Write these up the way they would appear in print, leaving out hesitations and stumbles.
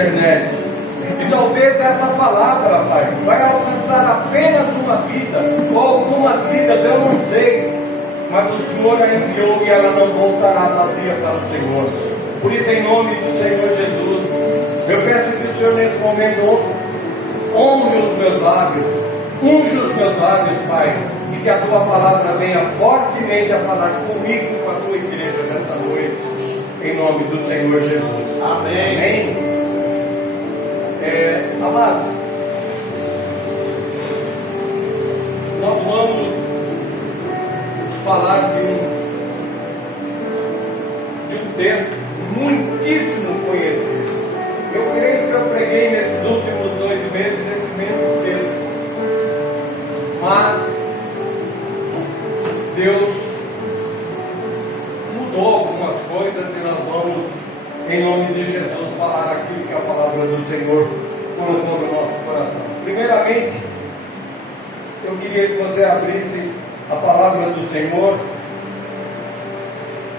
internet. E talvez essa palavra, Pai, vai alcançar apenas uma vida, ou algumas vidas, eu não sei. Mas o Senhor a enviou e ela não voltará vazia para o Senhor. Por isso, em nome do Senhor Jesus, eu peço que o Senhor nesse momento honre os meus lábios, unge os meus lábios, Pai, e que a Tua palavra venha fortemente a falar comigo e com a Tua igreja nessa noite, em nome do Senhor Jesus. Amém. Amados, nós vamos falar de um texto muitíssimo conhecido. Eu creio que eu preguei nesses últimos 2 meses esse mesmo texto, mas Deus mudou algumas coisas e nós vamos, em nome de Jesus, falar aquilo que a palavra do Senhor colocou no nosso coração. Primeiramente, eu queria que você abrisse a palavra do Senhor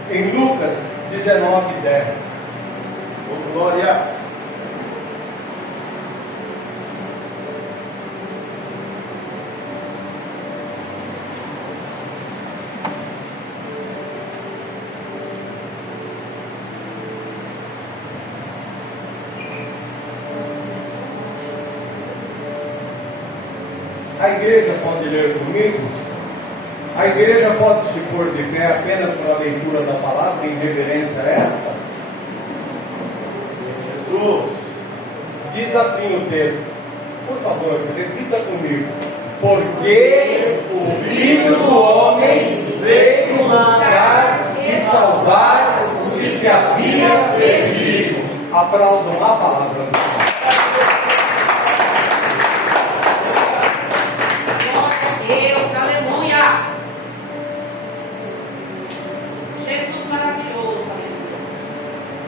em Lucas 19:10. Oh, glória! A igreja pode ler comigo? A igreja pode se pôr de pé apenas para a leitura da palavra em reverência a esta? Jesus, diz assim o texto, por favor, repita comigo. Porque o Filho do Homem veio buscar e salvar o que se havia perdido. Aplaudam a palavra do Senhor.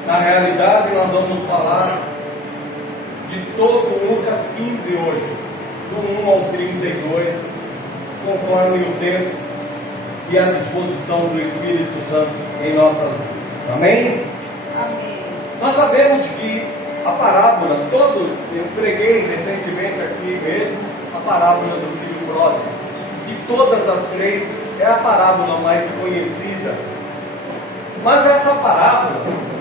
Na realidade, nós vamos falar de todo Lucas 15 hoje, do 1 ao 32, conforme o tempo e a disposição do Espírito Santo em nossas vidas. Amém? Amém. Nós sabemos que a parábola, eu preguei recentemente aqui mesmo, a parábola do filho pródigo. De todas as 3, é a parábola mais conhecida. Mas essa parábola,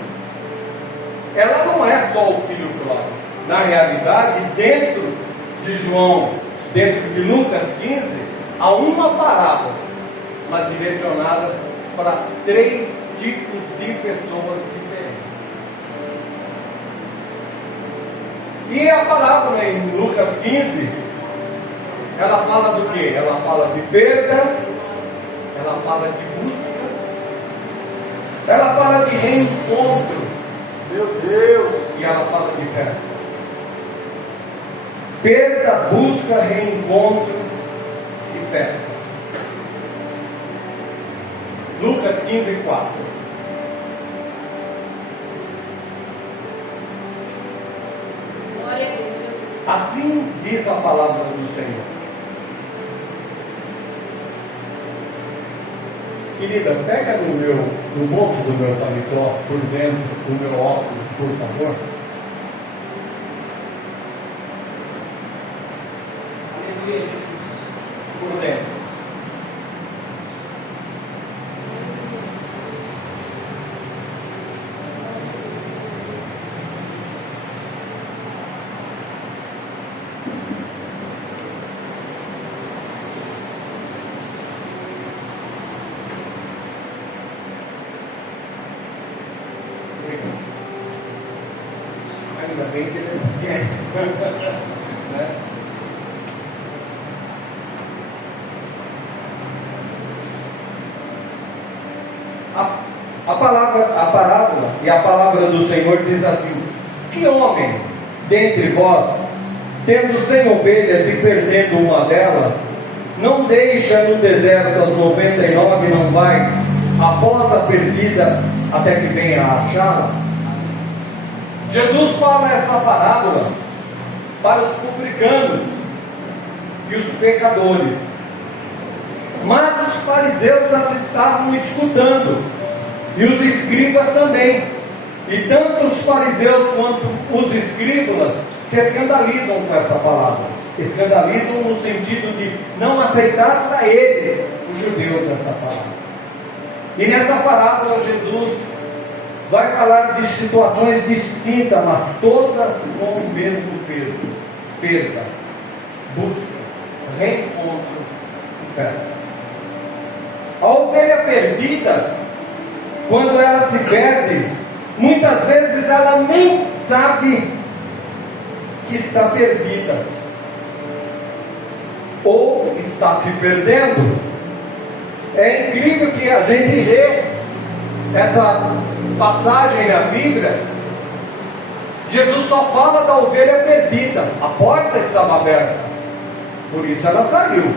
ela não é só o filho pródigo. Na realidade, dentro de Lucas 15, há uma parábola, mas direcionada para 3 tipos de pessoas diferentes. E a parábola em Lucas 15, ela fala do quê? Ela fala de perda, ela fala de busca, ela fala de reencontro, meu Deus, e ela fala de festa. Perda, busca, reencontro e festa. Lucas 15:4. Assim diz a palavra do Senhor. Querida, pega no bolso do meu paletó, por dentro do meu óculos, por favor. Aleluia, Jesus. Por dentro. Ainda bem que ele não quer. Né? A parábola e a palavra do Senhor diz assim: que homem dentre vós, tendo 100 ovelhas e perdendo uma delas, não deixa no deserto as 99 e não vai após a perdida até que venha a achá-la? Jesus fala essa parábola para os publicanos e os pecadores, mas os fariseus as estavam escutando, e os escribas também. E tanto os fariseus quanto os escribas se escandalizam com essa palavra. Escandalizam no sentido de não aceitar para eles, os judeus, essa palavra. E nessa parábola Jesus vai falar de situações distintas, mas todas com o mesmo peso: perda, busca, reencontro e festa. A ovelha perdida, quando ela se perde, muitas vezes ela nem sabe que está perdida, ou está se perdendo. É incrível que a gente lê essa passagem na Bíblia. Jesus só fala da ovelha perdida. A porta estava aberta, por isso ela saiu.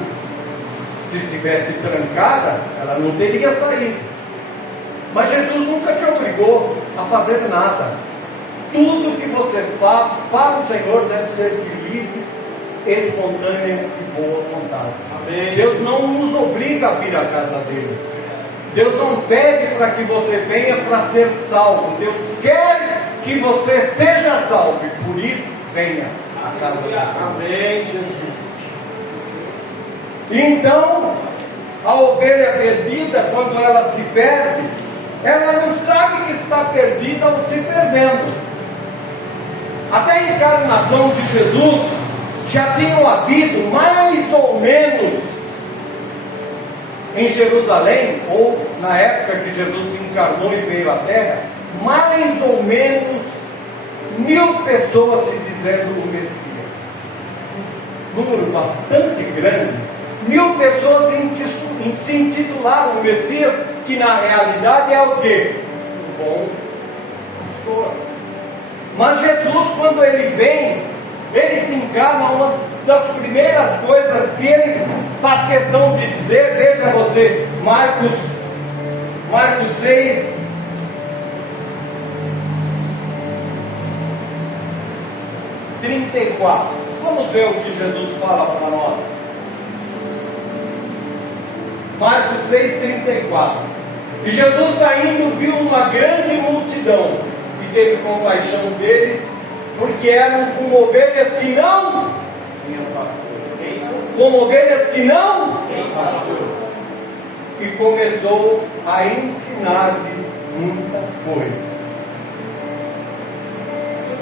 Se estivesse trancada, ela não teria saído. Mas Jesus nunca te obrigou a fazer nada. Tudo que você faz para o Senhor deve ser de livre, espontânea e boa vontade. Amém. Deus não nos obriga a vir à casa dele. Deus não pede para que você venha para ser salvo. Deus quer que você seja salvo, e por isso venha à casa dele. Amém, Jesus. Então, a ovelha perdida, quando ela se perde, ela não sabe que está perdida ou se perdendo. Até a encarnação de Jesus, já tinham havido mais ou menos em Jerusalém, ou na época que Jesus se encarnou e veio à terra, mais ou menos 1000 pessoas se dizendo o Messias. Número bastante grande. 1000 pessoas se intitularam o Messias, que na realidade é o quê? O bom pastor. Mas Jesus, quando ele vem, ele se encarna. Uma das primeiras coisas que ele faz questão de dizer, veja você, Marcos 6, vamos ver o que Jesus fala para nós. Marcos 6,34. E Jesus saindo viu uma grande multidão e teve compaixão deles, porque eram como ovelhas que não têm pastor. E começou a ensinar-lhes muita coisa.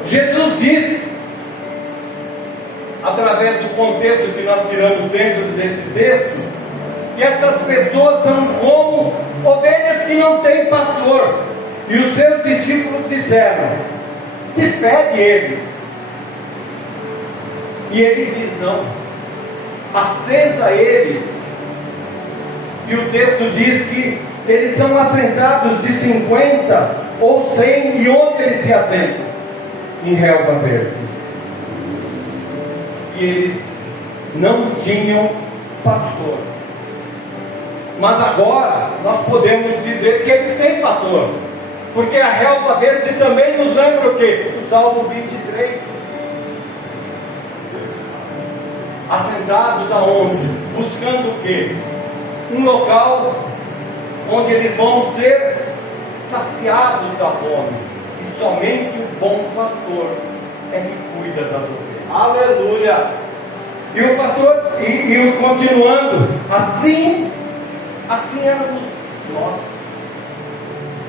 Jesus disse, através do contexto que nós tiramos dentro desse texto, que essas pessoas são como ovelhas que não têm pastor. E os seus discípulos disseram: despede eles. E ele diz: não, assenta eles. E o texto diz que eles são assentados de 50 ou 100. E onde eles se assentam? Em relva verde. E eles não tinham pastor. Mas agora nós podemos dizer que eles têm pastor, porque a relva verde também nos lembra o quê? O Salmo 23. Assentados aonde? Buscando o quê? Um local onde eles vão ser saciados da fome. E somente o bom pastor é que cuida das ovelhas. Aleluia! E o pastor, e continuando, assim éramos nós.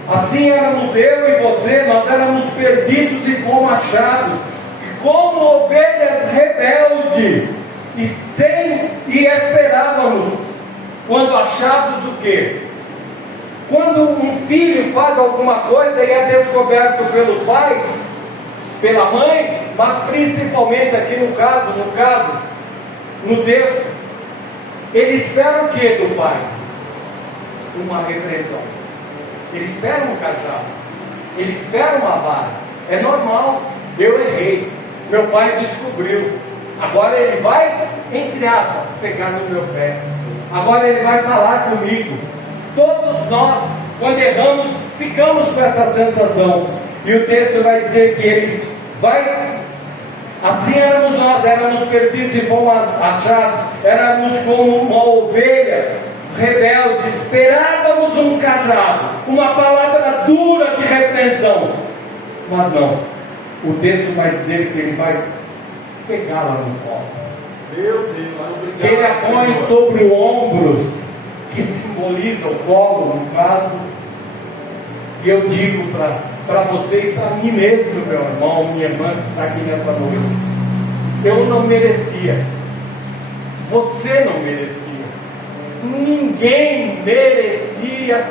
Assim éramos eu e você. Nós éramos perdidos e como achados, e como ovelhas rebeldes, e esperávamos, quando achados o quê? Quando um filho faz alguma coisa e é descoberto pelo pai, pela mãe, mas principalmente aqui no texto, ele espera o que do pai? Uma repreensão. Ele espera um cajado, ele espera uma vara. É normal, eu errei, meu pai descobriu, agora ele vai, entre aspas, pegar no meu pé, agora ele vai falar comigo. Todos nós, quando erramos, ficamos com essa sensação. E o texto vai dizer que ele vai. Assim éramos nós, éramos perdidos e fomos achados, éramos como uma ovelha rebelde, esperávamos um cajado, uma palavra dura de repreensão, Mas não, o texto vai dizer que ele vai pegá-la no colo. Meu Deus, obrigado. Que ele a põe sobre o ombro, que simboliza o colo, no caso. E eu digo para você e para mim mesmo, meu irmão, minha irmã que está aqui nessa noite, eu não merecia, você não merecia, ninguém merecia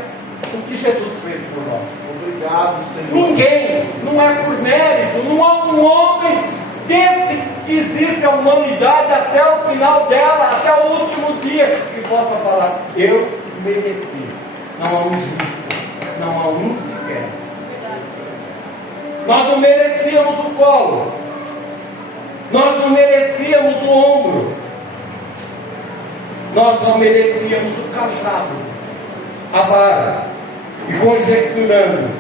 o que Jesus fez por nós. Obrigado, Senhor. Ninguém, não é por mérito, não há um homem, desde que existe a humanidade até o final dela, até o último dia, que possa falar, eu mereci. Não há um justo, não há um sequer. Nós não merecíamos o colo, nós não merecíamos o ombro, nós não merecíamos o cajado, a vara. E conjecturando,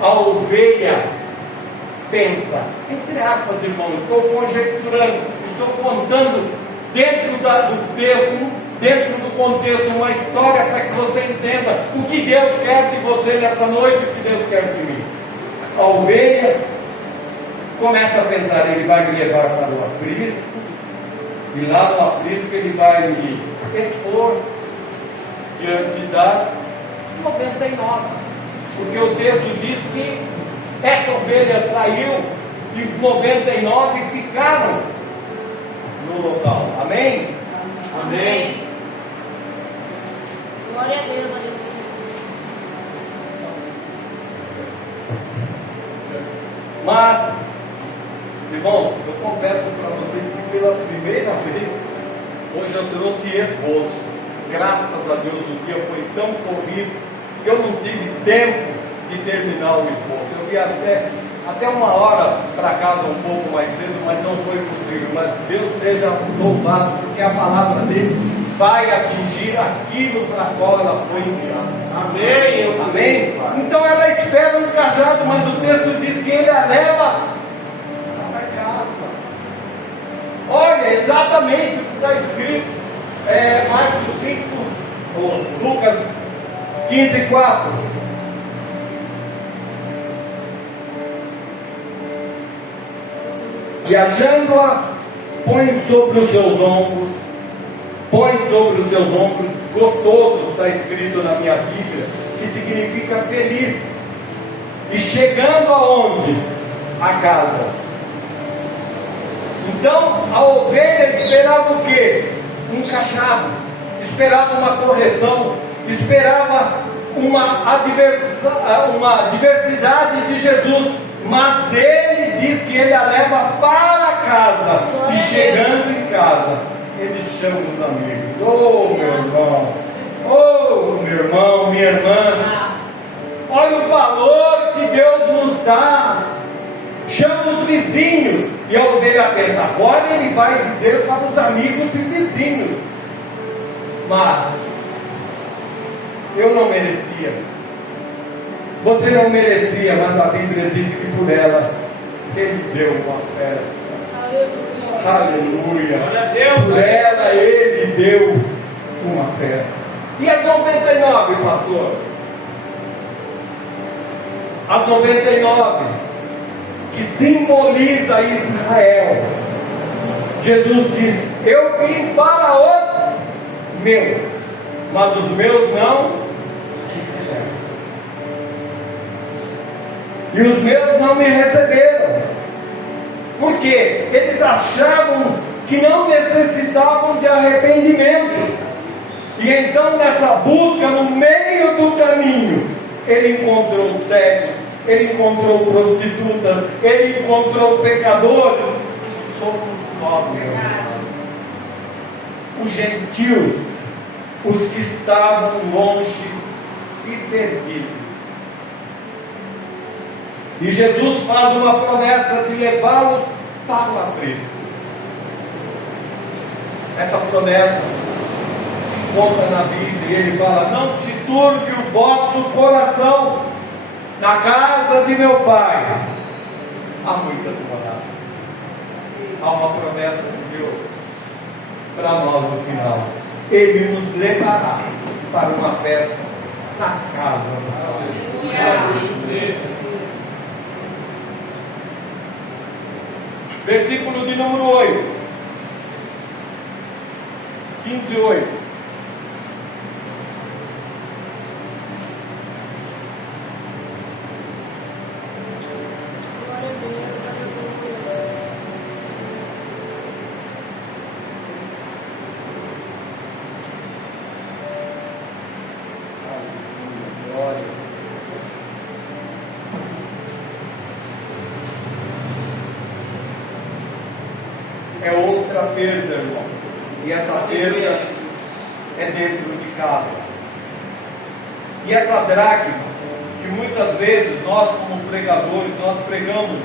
a ovelha pensa, entre aspas, irmãos, estou conjecturando, estou contando dentro do texto, dentro do contexto, uma história para que você entenda o que Deus quer de você nessa noite, o que Deus quer de mim. A ovelha começa a pensar, ele vai me levar para o aprisco, e lá no aprisco ele vai me expor diante das 99, porque o texto diz que essa ovelha saiu e 99 ficaram no local. Amém? Amém. Glória a Deus, aleluia. Mas, irmãos, eu confesso para vocês que pela primeira vez, hoje eu trouxe esboço. Graças a Deus o dia foi tão corrido que eu não tive tempo de terminar o esboço. Eu vi até uma hora para casa um pouco mais cedo, mas não foi possível. Mas Deus seja louvado, porque a palavra dele vai atingir aquilo para qual ela foi enviada. Amém. Amém? Então ela espera um cajado, mas o texto diz que ele a leva para casa. Olha, exatamente o que está escrito. Marcos 5, ou Lucas 15, 4. E achando-a, põe sobre os seus ombros, gostoso, está escrito na minha Bíblia, que significa feliz. E chegando aonde? A casa. Então a ovelha esperava o quê? Um cajado, esperava uma correção, esperava uma diversidade de Jesus, mas ele diz que ele a leva para casa, e chegando em casa, ele chama os amigos. Oh meu irmão, oh meu irmão, minha irmã, olha o valor que Deus nos dá. Chama os vizinhos, e a ovelha pensa, agora ele vai dizer para os amigos e vizinhos. Mas eu não merecia, você não merecia, mas a Bíblia diz que por ela ele deu uma festa. Aleluia. Por ela ele deu uma festa. E as 99, pastor? As 99 que simboliza Israel. Jesus diz, eu vim para os meus, mas os meus não quiseram. E os meus não me receberam. Por quê? Eles achavam que não necessitavam de arrependimento. E então nessa busca, no meio do caminho, ele encontrou cegos, ele encontrou prostitutas, ele encontrou pecadores, que somos nós, meu irmão. Os gentios, os que estavam longe e perdidos. E Jesus faz uma promessa de levá-los para o aprisco. Essa promessa se encontra na Bíblia, e ele fala, não se turbe o vosso coração. Na casa de meu pai há muitas moradas. Há uma promessa de Deus para nós no final. Ele nos levará para uma festa na casa do Pai. Versículo de número 8. 15:8. Glória a Deus, aleluia. Glória. É outra perda, irmão. E essa perda é dentro de casa. E essa dracma, que muitas vezes nós como pregadores, nós pregamos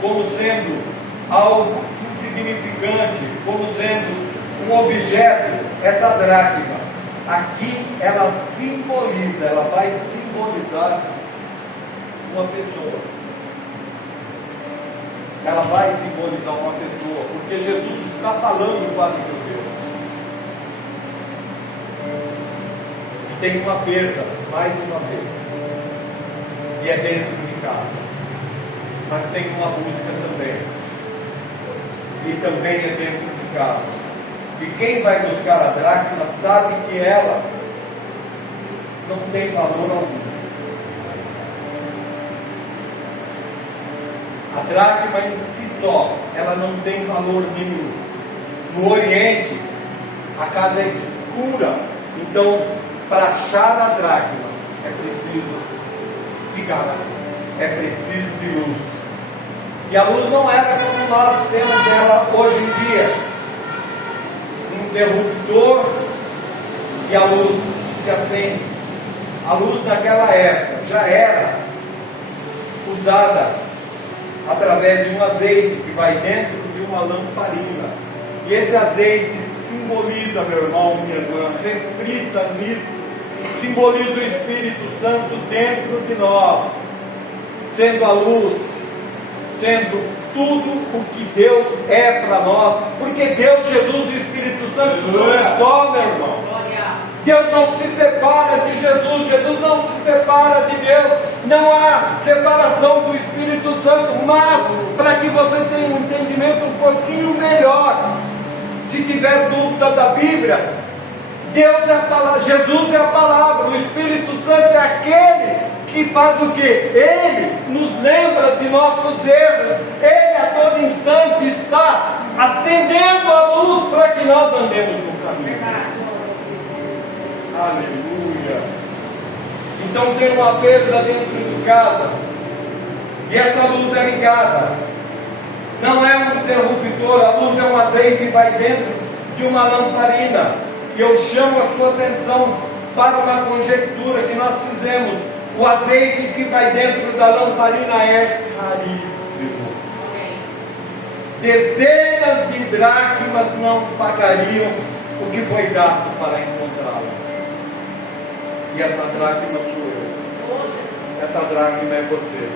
como sendo algo insignificante, como sendo um objeto, essa dracma, aqui ela simboliza, ela vai simbolizar uma pessoa. Ela vai simbolizar uma pessoa, porque Jesus está falando para os judeus. E tem uma perda, mais uma vez. E é dentro de casa. Mas tem uma busca também. E também é dentro de casa. E quem vai buscar a dracma sabe que ela não tem valor algum. A dracma em si só, ela não tem valor nenhum. No Oriente, a casa é escura. Então, para achar a dracma, é preciso ligar a luz. É preciso de luz. E a luz não era como nós temos ela hoje em dia. Um interruptor e a luz se acende. A luz naquela época já era usada através de um azeite que vai dentro de uma lamparina. E esse azeite simboliza, meu irmão, minha irmã, reflita nisso, simboliza o Espírito Santo dentro de nós, sendo a luz, sendo tudo o que Deus é para nós, porque Deus, Jesus e o Espírito Santo são só, meu irmão. Deus não se separa de Jesus, Jesus não se separa de Deus, não há separação do Espírito Santo, mas para que você tenha um entendimento um pouquinho melhor, se tiver dúvida da Bíblia, Deus é a palavra, Jesus é a palavra, o Espírito Santo é aquele que faz o que? Ele nos lembra de nossos erros, Ele a todo instante está acendendo a luz para que nós andemos no caminho. Aleluia. Então tem uma perda dentro de casa. E essa luz é ligada. Não é um interruptor, a luz é um azeite que vai dentro de uma lamparina. E eu chamo a sua atenção para uma conjectura que nós fizemos. O azeite que vai dentro da lamparina é caríssimo. Dezenas de dracmas não pagariam o que foi gasto para encontrá-la. E essa dracma sou eu. Essa dracma é você.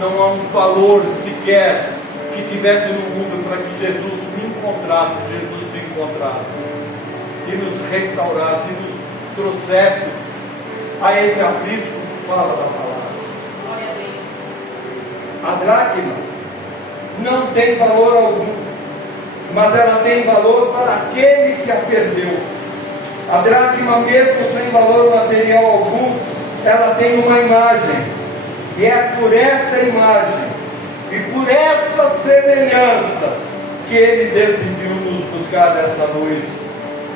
Não há um valor sequer que tivesse no mundo para que Jesus me encontrasse, Jesus te encontrasse, e nos restaurasse, e nos trouxesse a esse aprisco que fala da palavra. Glória a Deus. A dracma não tem valor algum, mas ela tem valor para aquele que a perdeu. A dracma, mesmo sem valor material algum, ela tem uma imagem, e é por esta imagem e por essa semelhança que Ele decidiu nos buscar nessa noite,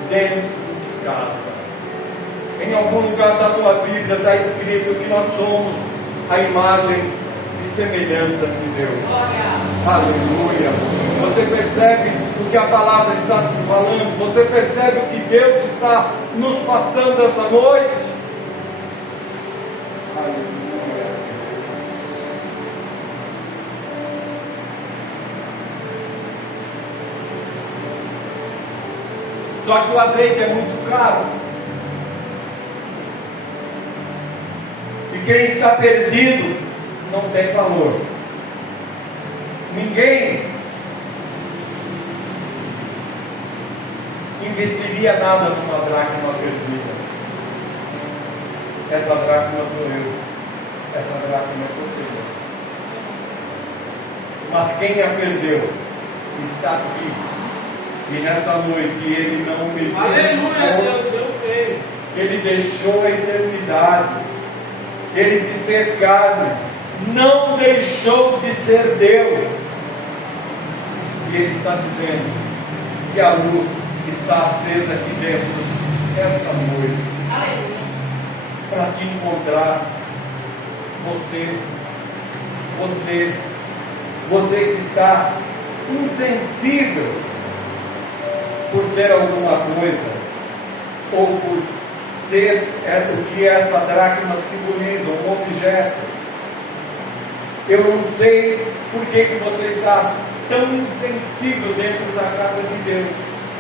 dentro de casa. Em algum lugar da tua Bíblia está escrito que nós somos a imagem e semelhança de Deus. Aleluia. Você percebe o que a palavra está te falando? Você percebe o que Deus está nos passando essa noite? Aleluia. Só que o azeite é muito caro. E quem está perdido não tem valor. Ninguém investiria nada numa dracma perdida. Essa dracma sou eu. Essa dracma é você. Mas quem a perdeu está aqui. E nesta noite ele não me Aleluia, deixou. Deus, eu creio. Ele deixou a eternidade. Ele se fez carne. Não deixou de ser Deus. E ele está dizendo que a luz está acesa aqui dentro essa noite. Aleluia. Para te encontrar. Você que está insensível por ser alguma coisa, ou por ser o que essa dracma simboliza, um objeto. Eu não sei por que você está tão insensível dentro da casa de Deus,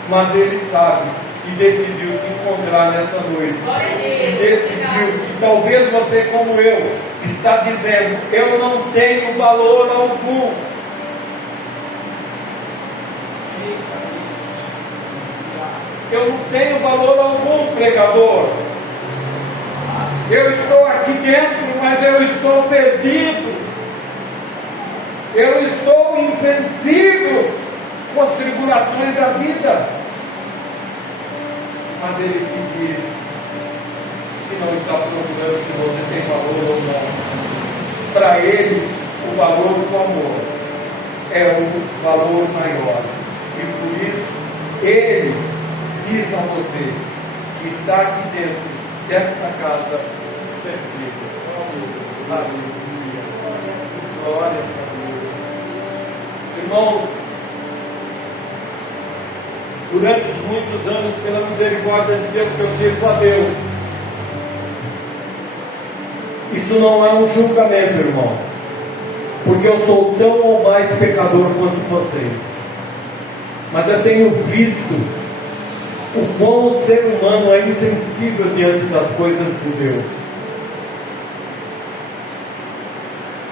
mas Ele sabe e decidiu te encontrar nessa noite. Glória a E Deus. decidiu, e talvez você como eu, está dizendo, eu não tenho valor algum. Eu não tenho valor algum, pregador. Eu estou aqui dentro, mas eu estou perdido. Eu estou insensível com as tribulações da vida. Mas Ele te diz que não está procurando se você tem valor ou não. Para Ele, o valor do amor é um valor maior. E por isso, Ele diz a você que está aqui dentro desta casa sensível. Aleluia. Glória a Deus. Irmãos, durante muitos anos, pela misericórdia de Deus, que eu sirvo a Deus, isso não é um julgamento, irmão, porque eu sou tão ou mais pecador quanto vocês, mas eu tenho visto o quão o ser humano é insensível diante das coisas de Deus.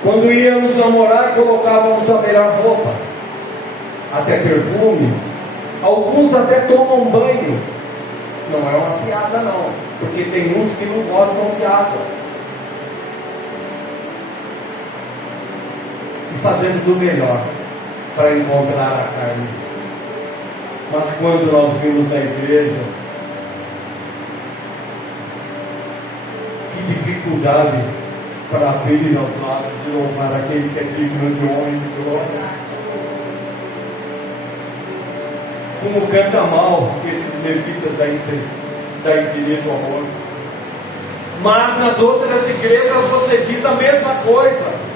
Quando íamos namorar, colocávamos a melhor roupa, até perfume. Alguns até tomam banho. Não é uma piada não, porque tem uns que não gostam de água. E fazemos o melhor para encontrar a carne. Mas quando nós vimos na igreja, que dificuldade para abrir aos lados e louvar aquele que é digno de honra e de glória. Como canta mal esses levitas da Infinito Amor. Mas nas outras igrejas você diz a mesma coisa.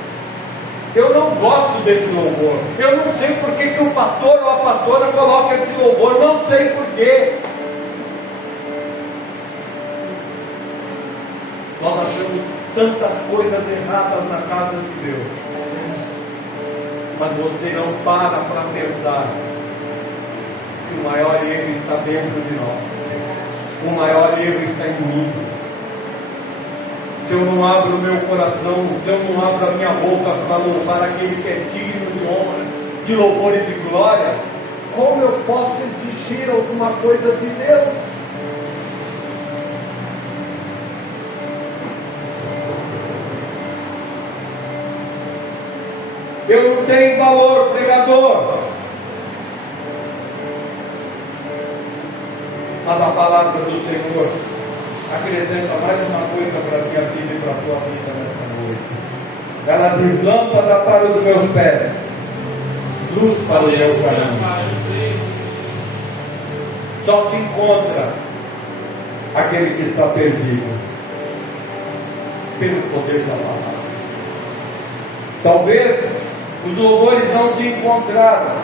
Eu não gosto desse louvor. Eu não sei por que o pastor ou a pastora coloca esse louvor. Não sei por quê. Nós achamos tantas coisas erradas na casa de Deus. Mas você não para pensar que o maior erro está dentro de nós. O maior erro está em mim. Se eu não abro o meu coração, se eu não abro a minha boca para louvar aquele que é digno de honra, de louvor e de glória, como eu posso exigir alguma coisa de Deus? Eu não tenho valor, pregador. Mas a palavra do Senhor acrescenta mais uma coisa para a minha vida e para a tua vida nesta noite. Ela diz: lâmpada para os meus pés, luz para o meu caminho. Só se encontra aquele que está perdido pelo poder da palavra. Talvez os louvores não te encontraram,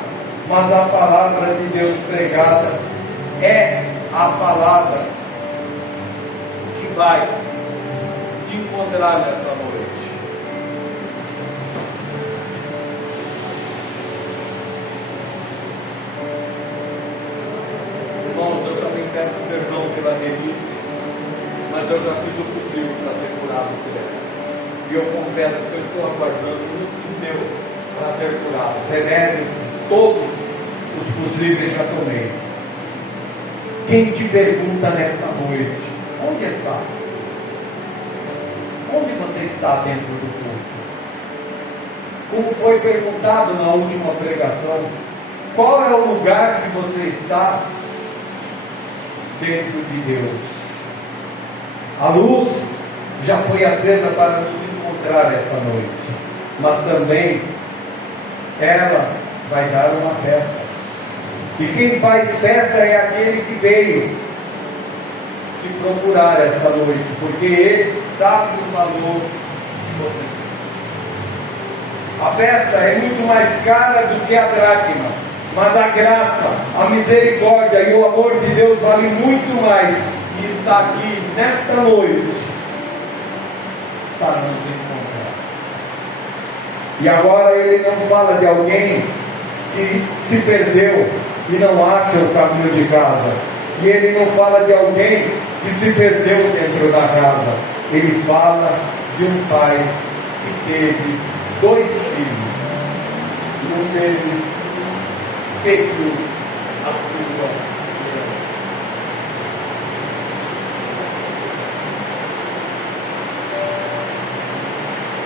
mas a palavra de Deus pregada é a palavra que vai te encontrar nesta noite. Irmãos, eu também peço perdão pela rinite, mas eu já fiz o possível para ser curado por ela. E eu confesso que eu estou aguardando muito Deus para ser curado. Remédios, todos os possíveis já tomei. Quem te pergunta nesta noite: onde estás? Onde você está dentro do corpo? como foi perguntado na última pregação, qual é o lugar que você está dentro de Deus? A luz já foi acesa para nos encontrar esta noite, mas também ela vai dar uma festa. E quem faz festa é aquele que veio te procurar esta noite, porque ele sabe o valor de você. A festa é muito mais cara do que a dracma, mas a graça, a misericórdia e o amor de Deus valem muito mais, e está aqui nesta noite para nos encontrar. E agora ele não fala de alguém que se perdeu e não acha o caminho de casa, e ele não fala de alguém que se perdeu dentro da casa. Ele fala de um pai que teve 2 filhos, e um deles pediu a sua herança.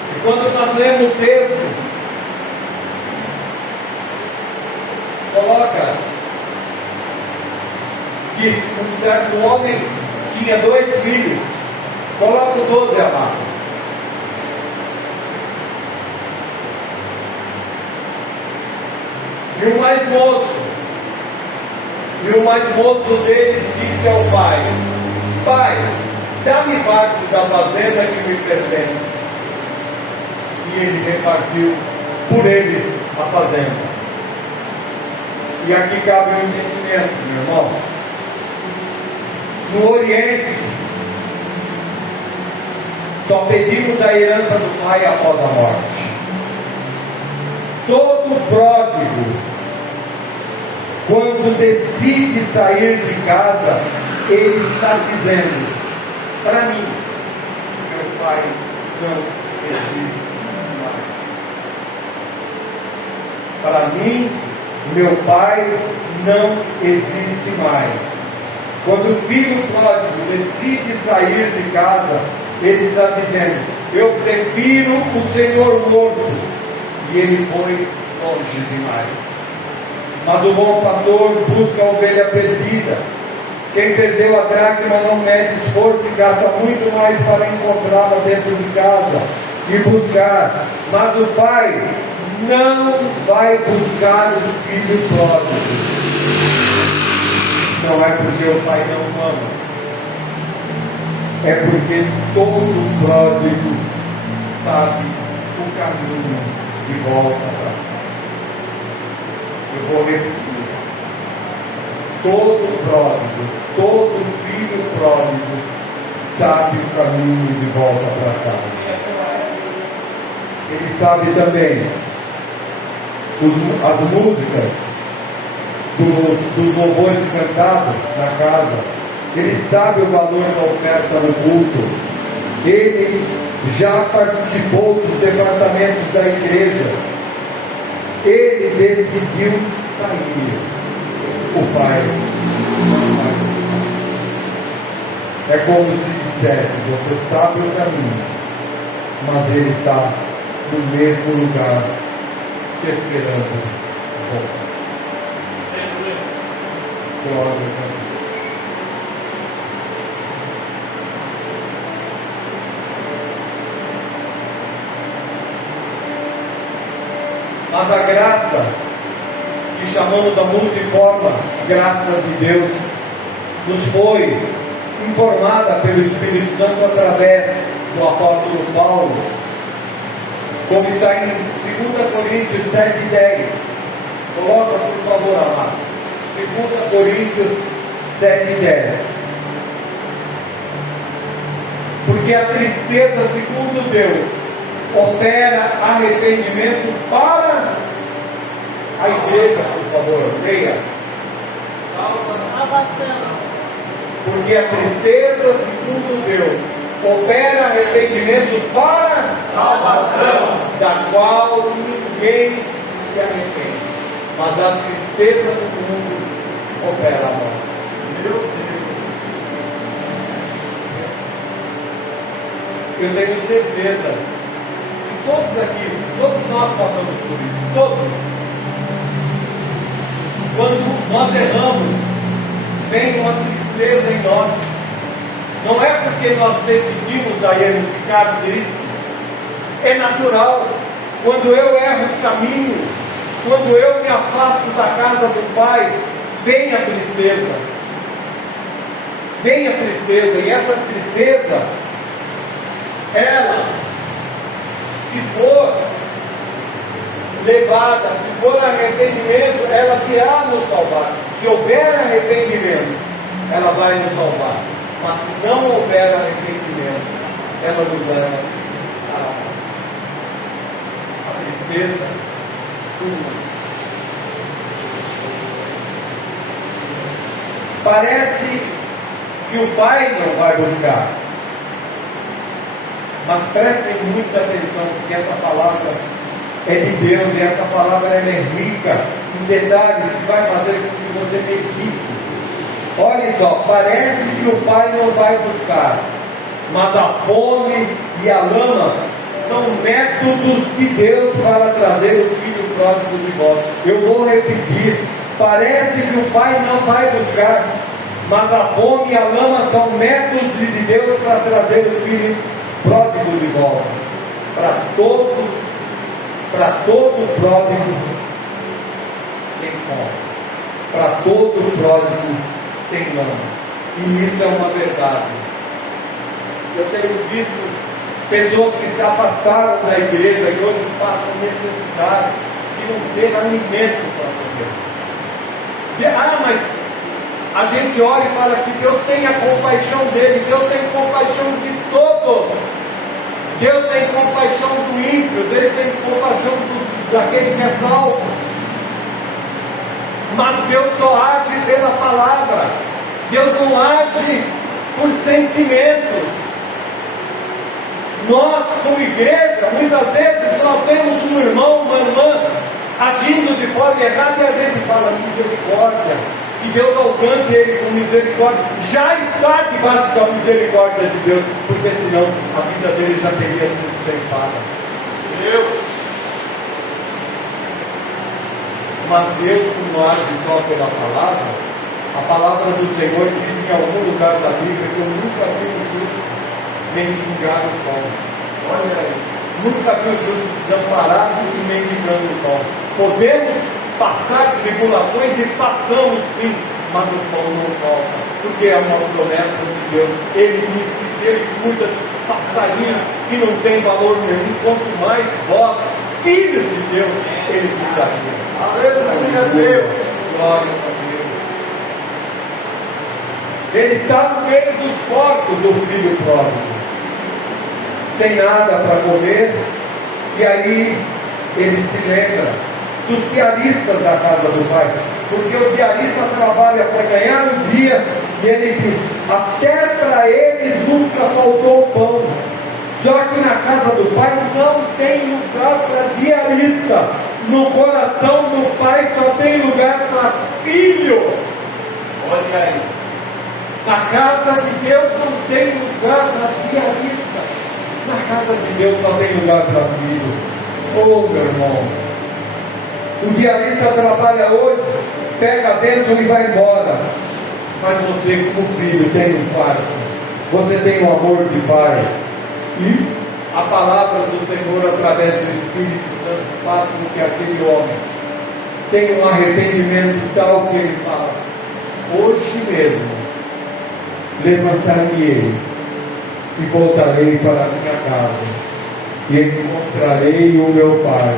E quando nós lemos o texto, coloca que um certo homem tinha 2 filhos. Coloca o 12, amado. E o mais moço deles disse ao pai: Pai, dá-me parte da fazenda que me pertence. E ele repartiu por eles a fazenda. E aqui cabe um entendimento, meu irmão. No Oriente, só pedimos a herança do pai após a morte. Todo pródigo, quando decide sair de casa, ele está dizendo: para mim, meu pai não existe mais. Para mim, meu pai não existe mais. Quando o filho pródigo decide sair de casa, ele está dizendo: eu prefiro o Senhor morto. E ele foi longe demais. Mas o bom pastor busca a ovelha perdida. Quem perdeu a dracma não mede esforço e gasta muito mais para encontrá-la dentro de casa e buscar. Mas o pai não vai buscar o filho pródigo. Não é porque o pai não ama, é porque todo pródigo sabe o caminho de volta para cá. Eu vou repetir: todo pródigo, todo filho pródigo sabe o caminho de volta para cá. Ele sabe também as músicas dos louvores cantados na casa. Ele sabe o valor da oferta no culto. Ele já participou dos departamentos da igreja. Ele decidiu sair. O pai não vai. É como se dissesse: você sabe o caminho, mas ele está no mesmo lugar te esperando. Glória a Deus. Mas a graça, que chamamos da multiforme graça de Deus, nos foi informada pelo Espírito Santo através do apóstolo Paulo, como está em 2 Coríntios 7:10. Coloca, por favor, amado. 2 Coríntios 7:10. Porque a tristeza, segundo Deus, opera arrependimento para a igreja, por favor, leia. Salvação. Porque a tristeza, segundo Deus, opera arrependimento para salvação, da qual ninguém se arrepende. Mas a tristeza do mundo opera a morte. meu Deus. Eu tenho certeza que todos aqui, Todos nós passamos por isso, todos. Quando nós erramos, vem uma tristeza em nós. Não é porque nós decidimos da erradicar Cristo. É natural. Quando eu erro o caminho, quando eu me afasto da casa do Pai, vem a tristeza. Vem a tristeza. E essa tristeza, ela, se for levada, se for arrependimento, ela virá nos salvar. Se houver arrependimento, ela vai nos salvar. Mas se não houver arrependimento, ela nos leva a tristeza. Parece que o Pai não vai buscar. Mas prestem muita atenção, porque essa palavra é de Deus e essa palavra ela é rica em detalhes que vai fazer com que você medite. Olha só, parece que o Pai não vai buscar, mas a fome e a lama são métodos de Deus para trazer o filho pródigo de volta. Eu vou repetir, parece que o Pai não vai buscar, mas a fome e a lama são métodos de Deus para trazer o filho pródigo de volta. Para todo pródigo tem fome. Para todo pródigo tem lama. E isso é uma verdade. Eu tenho visto pessoas que se afastaram da igreja e hoje passam necessidade de não ter alimento para comer. Mas a gente olha e fala que Deus tem a compaixão dele, Deus tem compaixão de todos. Deus tem compaixão do ímpio, Deus tem compaixão daquele que é salvo. Mas Deus só age pela palavra. Deus não age por sentimentos. Nós, como igreja, muitas vezes nós temos um irmão, uma irmã agindo de forma errada e a gente fala misericórdia. Que Deus alcance ele com misericórdia. Já está debaixo da misericórdia de Deus, porque senão a vida dele já teria sido ceifada. Mas Deus, como age só pela palavra, a palavra do Senhor diz em algum lugar da Bíblia que eu nunca vi um justo mendigar o pão. Olha aí, nunca vi um justo desamparado e mendigando o pão. Podemos passar tribulações e passamos sim, mas o pão não falta, porque é uma promessa de Deus. Ele diz que se ele cuida dos passarinhos que não tem valor nenhum, quanto mais vós, filhos de Deus, ele cuidaria. Aleluia, Deus! Glória a Deus! Ele está no meio dos porcos, o filho pródigo, sem nada para comer, e aí ele se lembra dos diaristas da casa do Pai, porque o diarista trabalha para ganhar o dia, e ele diz, até para eles nunca faltou pão, só que na casa do Pai não tem lugar para diarista, no coração do Pai só tem lugar para filho. Olha aí, na casa de Deus não tem lugar para diarista, na casa de Deus só tem lugar para filho. Oh meu irmão, o diarista trabalha hoje, pega dentro e vai embora. Mas você, como filho, tem um pai. Você tem o amor de pai. E a palavra do Senhor, através do Espírito Santo, faz com que aquele homem tenha um arrependimento tal que ele fala, hoje mesmo, levantarei e voltarei para a minha casa, e encontrarei o meu pai.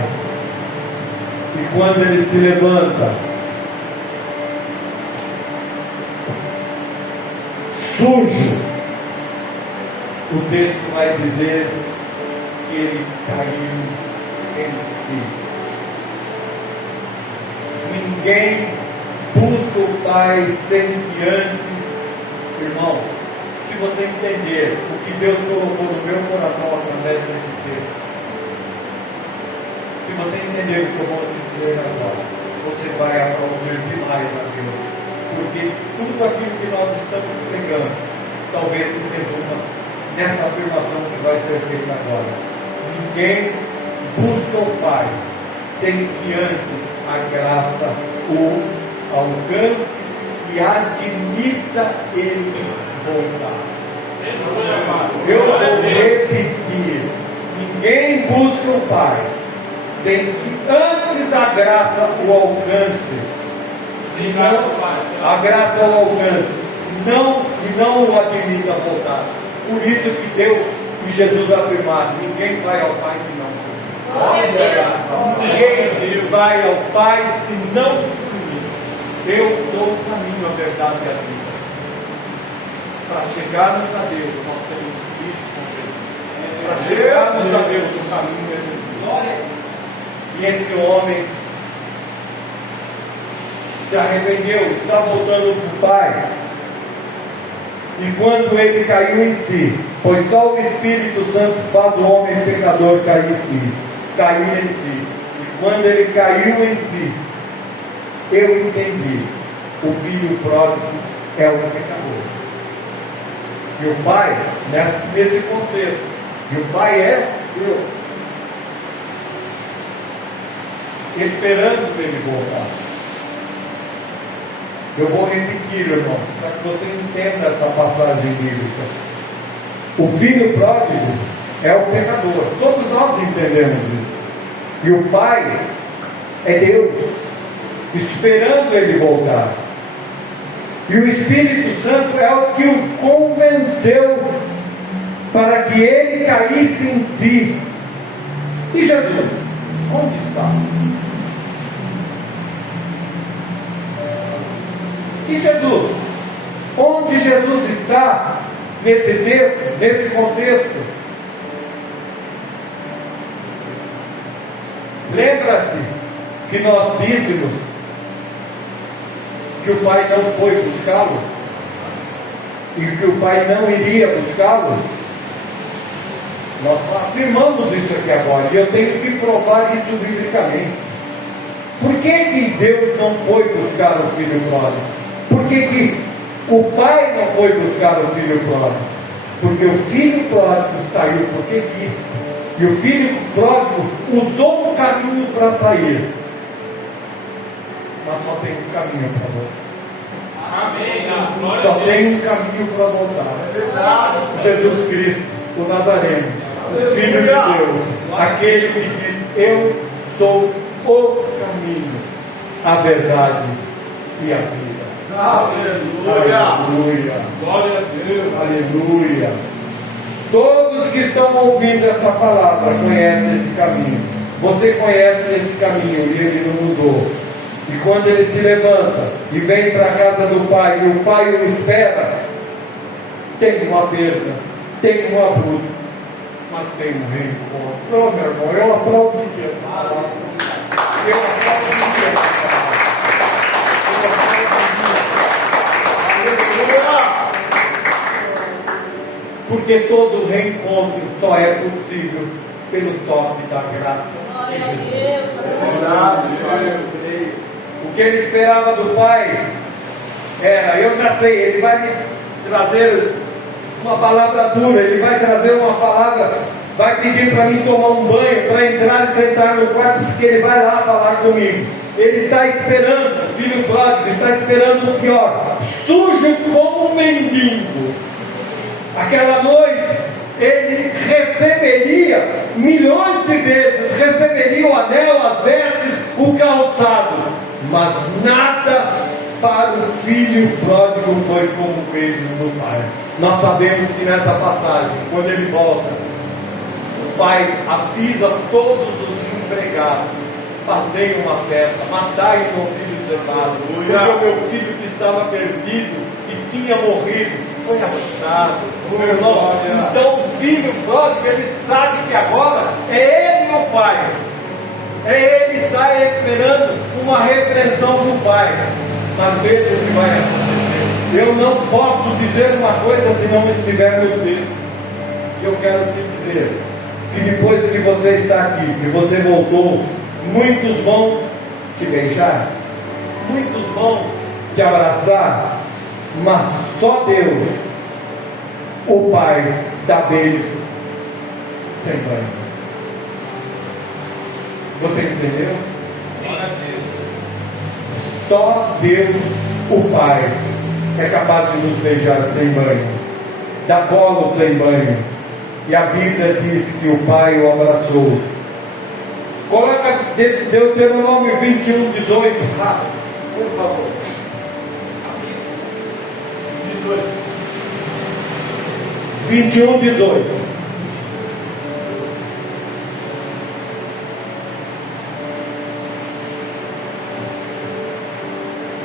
E quando ele se levanta, sujo, o texto vai dizer que ele caiu em si. Ninguém busca o Pai sem que antes, irmão, se você entender o que Deus colocou no meu coração através desse texto, se você entender o que eu vou dizer agora, você vai aplaudir demais a Deus, porque tudo aquilo que nós estamos pregando talvez se resuma nessa afirmação que vai ser feita agora. Ninguém busca o Pai sem que antes a graça o alcance e admita ele voltar. Eu vou repetir: ninguém busca o Pai sem que antes a graça o alcance. A graça o alcance e não o admita voltar. Por isso que Deus e Jesus afirmaram: ninguém vai ao Pai senão ninguém vai ao Pai senão comigo. Eu sou o caminho, a verdade e a vida. Para chegarmos a Deus, nós temos Cristo com Deus. Para chegarmos a Deus, o caminho é Jesus. E esse homem se arrependeu, está voltando para o Pai. E quando ele caiu em si, pois só o Espírito Santo faz o homem pecador cair em si. E quando ele caiu em si, eu entendi: o filho pródigo é o pecador. E o Pai, nesse contexto, e o Pai é eu, esperando ele voltar. Eu vou repetir, irmão, para que você entenda essa passagem bíblica. O filho pródigo é o pecador. Todos nós entendemos isso. E o Pai é Deus, esperando ele voltar. E o Espírito Santo é o que o convenceu para que ele caísse em si. E Jesus, onde está? E Jesus, onde Jesus está nesse texto, nesse contexto? Lembra-se que nós dissemos que o Pai não foi buscá-lo e que o Pai não iria buscá-lo? Nós afirmamos isso aqui agora e eu tenho que provar isso biblicamente. Por que Deus não foi buscar o filho pródigo? Por que o Pai não foi buscar o filho pródigo? Porque o filho pródigo saiu porque quis. E o filho pródigo usou um caminho para sair. Mas só tem um caminho para voltar. Amém. Só tem um caminho para voltar. Jesus Cristo, o Nazareno, o Filho de Deus, aquele que diz: eu sou o caminho, a verdade e a vida. Aleluia. Aleluia. Glória a Deus. Aleluia. Todos que estão ouvindo essa palavra conhecem esse caminho. Você conhece esse caminho e ele não mudou. E quando ele se levanta e vem para a casa do Pai e o Pai o espera, tem uma perda, tem um abuso, mas tem um reencontro. Oh, meu irmão, eu aplaudo Jesus. Eu aplaudo Jesus. Porque todo reencontro só é possível pelo toque da graça de Jesus. O que ele esperava do Pai era: eu já sei, ele vai me trazer uma palavra dura, ele vai trazer uma palavra, vai pedir para mim tomar um banho, para entrar e sentar no quarto, porque ele vai lá falar comigo. Ele está esperando, o filho pródigo está esperando o pior, sujo como um mendigo. Aquela noite ele receberia milhões de beijos, receberia o anel, as vestes, o calçado, mas nada para o filho pródigo foi como o beijo do Pai. Nós sabemos que nessa passagem, quando ele volta, o Pai avisa todos os empregados: fazei uma festa, matai o meu filho cevado, porque o meu filho que estava perdido e tinha morrido foi achado. Meu irmão, então o filho pródigo, ele sabe que agora é ele o Pai. É ele que está esperando uma repreensão do Pai. Mas veja o que vai acontecer. Eu não posso dizer uma coisa se não estiver no texto. Eu quero te dizer que depois que você está aqui, que você voltou, muitos vão te beijar, muitos vão te abraçar, mas só Deus, o Pai, dá beijo sem banho. Você entendeu? Glória a Deus. Só Deus, o Pai, é capaz de nos beijar sem banho, dar colo sem banho. E a Bíblia diz que o Pai o abraçou. Coloca Deuteronômio 21, 18, rápido, por favor. 18. 21, 18.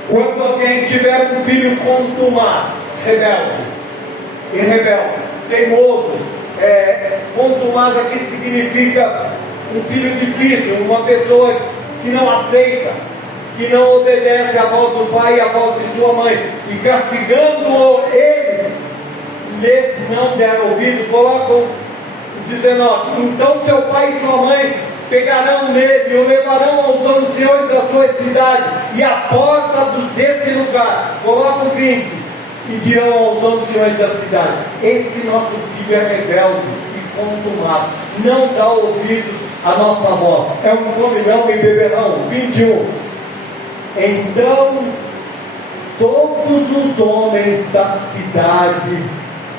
Quando alguém tiver um filho contumaz, rebelde, teimoso, contumaz aqui significa um filho difícil, uma pessoa que não aceita, que não obedece à voz do pai e à voz de sua mãe, e castigando ele, lhes não der ouvido, colocam 19. Então seu pai e sua mãe pegarão nele e o levarão aos anciões da sua cidade e à porta desse lugar, coloca o 20, e dirão aos anciões da cidade: este nosso filho é rebelde e contumaz, não dá ouvidos à nossa voz, é um comerão e beberão. 21. Então todos os homens da cidade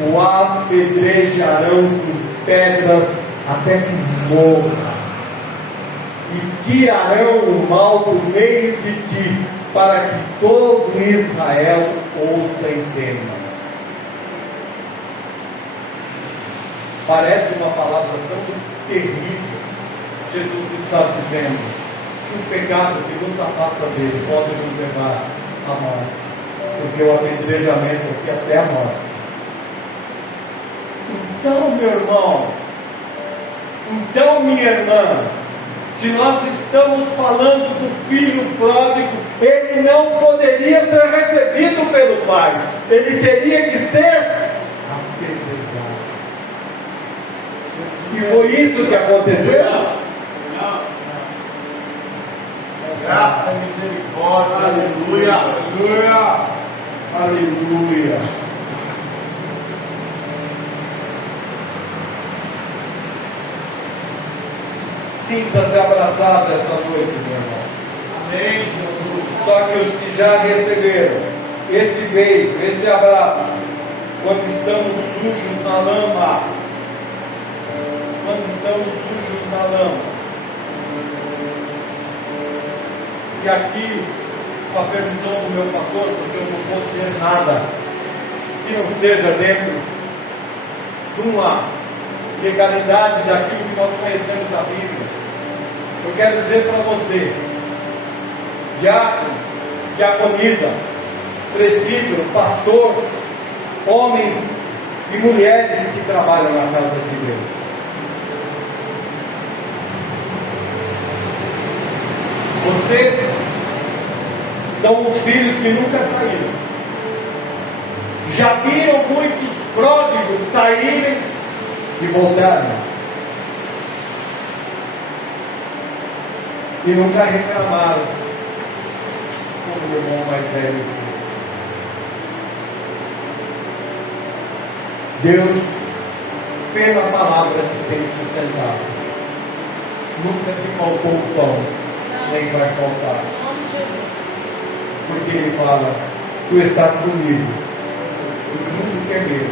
o apedrejarão com pedras até que morra, e tirarão o mal do meio de ti, para que todo Israel ouça e tema. Parece uma palavra tão terrível. Jesus está dizendo que o pecado que nos afasta dele pode nos levar à morte, porque o apedrejamento aqui até a morte. Então, meu irmão, então, minha irmã, se nós estamos falando do filho pródigo, ele não poderia ser recebido pelo pai, ele teria que ser apedrejado. E foi isso que aconteceu? Não. Graça e misericórdia. Aleluia. Aleluia! Aleluia! Sinta-se abraçado esta noite, meu irmão. Amém, Jesus. Só que os que já receberam este beijo, este abraço, quando estamos sujos na lama, e aqui, com a permissão do meu pastor, porque eu não posso dizer nada que não seja dentro de uma legalidade daquilo que nós conhecemos da Bíblia, eu quero dizer para você: diácono, diaconisa, presbítero, pastor, homens e mulheres que trabalham na casa de Deus, vocês são os filhos que nunca saíram. Já viram muitos pródigos saírem e voltaram, e nunca reclamaram como o irmão mais velho. Deus fez a palavra que tem sustentado. Nunca te faltou o pão, nem vai faltar. Porque Ele fala: tu estás comigo, e o mundo quer ver,